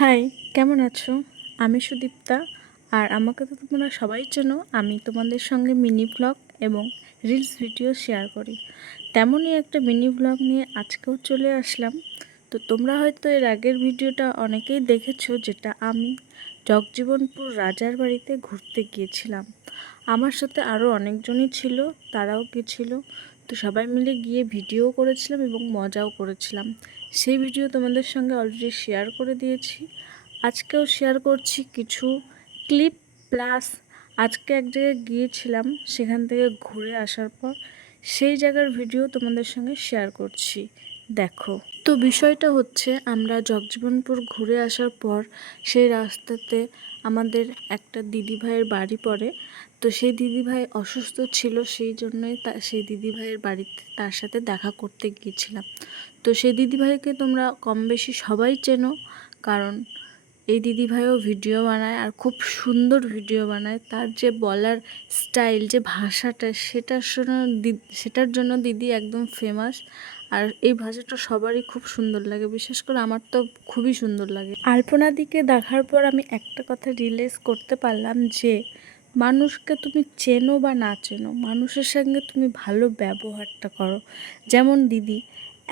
High, কেমন আছো? আমি সুদীপ্তা। আর আমাকে তো তোমরা সবাই চেনো। আমি তোমাদের সঙ্গে মিনি ব্লগ এবং রিলস ভিডিও শেয়ার করি। তেমনই একটা মিনি ব্লগ নিয়ে আজকেও চলে আসলাম। তো তোমরা হয়তো এর আগের ভিডিওটা অনেকেই দেখেছো, যেটা আমি জগজীবনপুর রাজার বাড়িতে ঘুরতে গিয়েছিলাম। আমার সাথে আরও অনেকজনই ছিল, তারাও গেছিলো। তো সবাই মিলে গিয়ে ভিডিও করেছিলাম এবং মজাও করেছিলাম। সেই ভিডিও তোমাদের সঙ্গে অলরেডি শেয়ার করে দিয়েছি। আজকেও শেয়ার করছি কিছু ক্লিপ, প্লাস আজকে এক জায়গায় গিয়েছিলাম, সেখান থেকে ঘুরে আসার পর সেই জায়গার ভিডিও তোমাদের সঙ্গে শেয়ার করছি, দেখো। তো বিষয়টা হচ্ছে, আমরা জগজীবনপুর ঘুরে আসার পর সেই রাস্তাতে আমাদের একটা দিদিভাইয়ের বাড়ি পড়ে। তো সেই দিদিভাই অসুস্থ ছিল, সেই জন্যই সেই দিদিভাইয়ের বাড়িতে তার সাথে দেখা করতে গিয়েছিলাম। তো সেই দিদিভাইকে তোমরা কম বেশি সবাই চেনো, কারণ এই দিদিভাইও ভিডিও বানায় আর খুব সুন্দর ভিডিও বানায়। তার যে বলার স্টাইল, যে ভাষাটা, সেটার জন্য দিদি একদম ফেমাস। আর এই ভাষাটা সবারই খুব সুন্দর লাগে, বিশেষ করে আমার তো খুবই সুন্দর লাগে। আলপনাদিকে দেখার পর আমি একটা কথা রিয়েলাইজ করতে পারলাম যে মানুষকে তুমি চেনো বা না চেনো, মানুষের সঙ্গে তুমি ভালো ব্যবহারটা করো। যেমন দিদি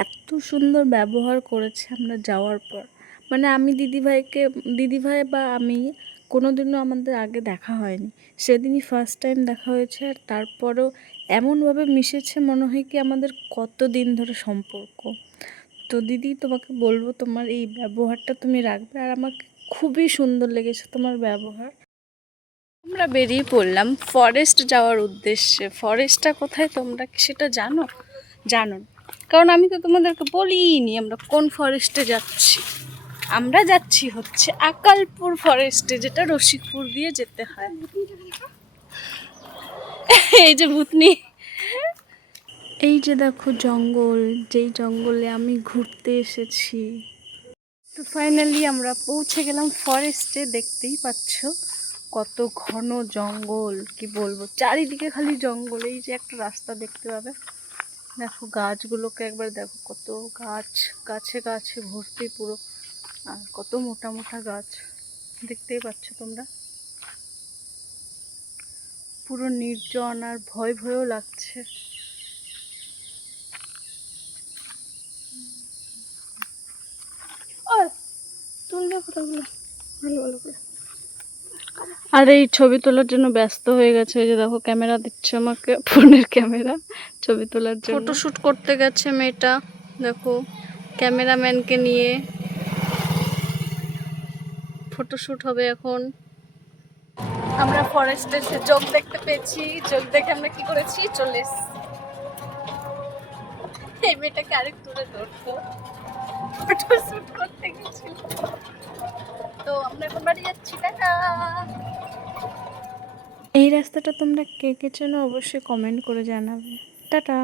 এত সুন্দর ব্যবহার করেছে আমরা যাওয়ার পর। মানে আমি দিদিভাই বা আমি কোনোদিনও আমাদের আগে দেখা হয়নি, সেদিনই ফার্স্ট টাইম দেখা হয়েছে। আর তারপরেও এমনভাবে মিশেছে, মনে হয় কি আমাদের কত দিন ধরে সম্পর্ক। তো দিদি, তোমাকে বলবো তোমার এই ব্যবহারটা তুমি রাখবে, আর আমাকে খুবই সুন্দর লেগেছে তোমার ব্যবহার। আমরা বেরিয়ে পড়লাম ফরেস্ট যাওয়ার উদ্দেশ্যে। ফরেস্টটা কোথায় তোমরা কি সেটা জানো? জানো না, কারণ আমি তো তোমাদেরকে বলিনি আমরা কোন ফরেস্টে যাচ্ছি। আমরা যাচ্ছি হচ্ছে আকালপুর ফরেস্টে, যেটা রসিকপুর দিয়ে যেতে হয়। এই যে ভূতনি, এই যে দেখো জঙ্গল, যেই জঙ্গলে আমি ঘুরতে এসেছি। তো ফাইনালি আমরা পৌঁছে গেলাম ফরেস্টে। দেখতেই পাচ্ছ কত ঘন জঙ্গল, কি বলবো, চারিদিকে খালি জঙ্গল। এই যে একটা রাস্তা দেখতে পাবে, দেখো গাছগুলোকে একবার দেখো, কত গাছ, গাছে গাছে ভর্তি পুরো। আর কত মোটা মোটা গাছ, দেখতেই পাচ্ছ তোমরা। পুরো নির্জন, আর ভয় ভয়ও লাগছে। তুলবে ফটোগুলো ভালো ভালো করে। আর এই ছবি তোলার জন্য ব্যস্ত হয়ে গেছে। এই যে দেখো ক্যামেরা দিচ্ছে আমাকে, ফোনের ক্যামেরা, ছবি তোলার জন্য। ফটোশ্যুট করতে গেছে মেয়েটা, দেখো ক্যামেরাম্যানকে নিয়ে ফটোশ্যুট হবে এখন। আমরা ফরেস্টে এসে যোগ দেখতে পেয়েছি। যোগ দেখে আমরা কি করেছি, চলে এসেছি। এই মেয়েটাকে আরেক দূরে ধরতো, ফটোশ্যুট করতে গেছিল। তো আমরা এখন বাড়ি যাচ্ছি, টাটা। এই রাস্তাটা তোমরা কে কে চেনো অবশ্যই কমেন্ট করে জানাবে। টাটা।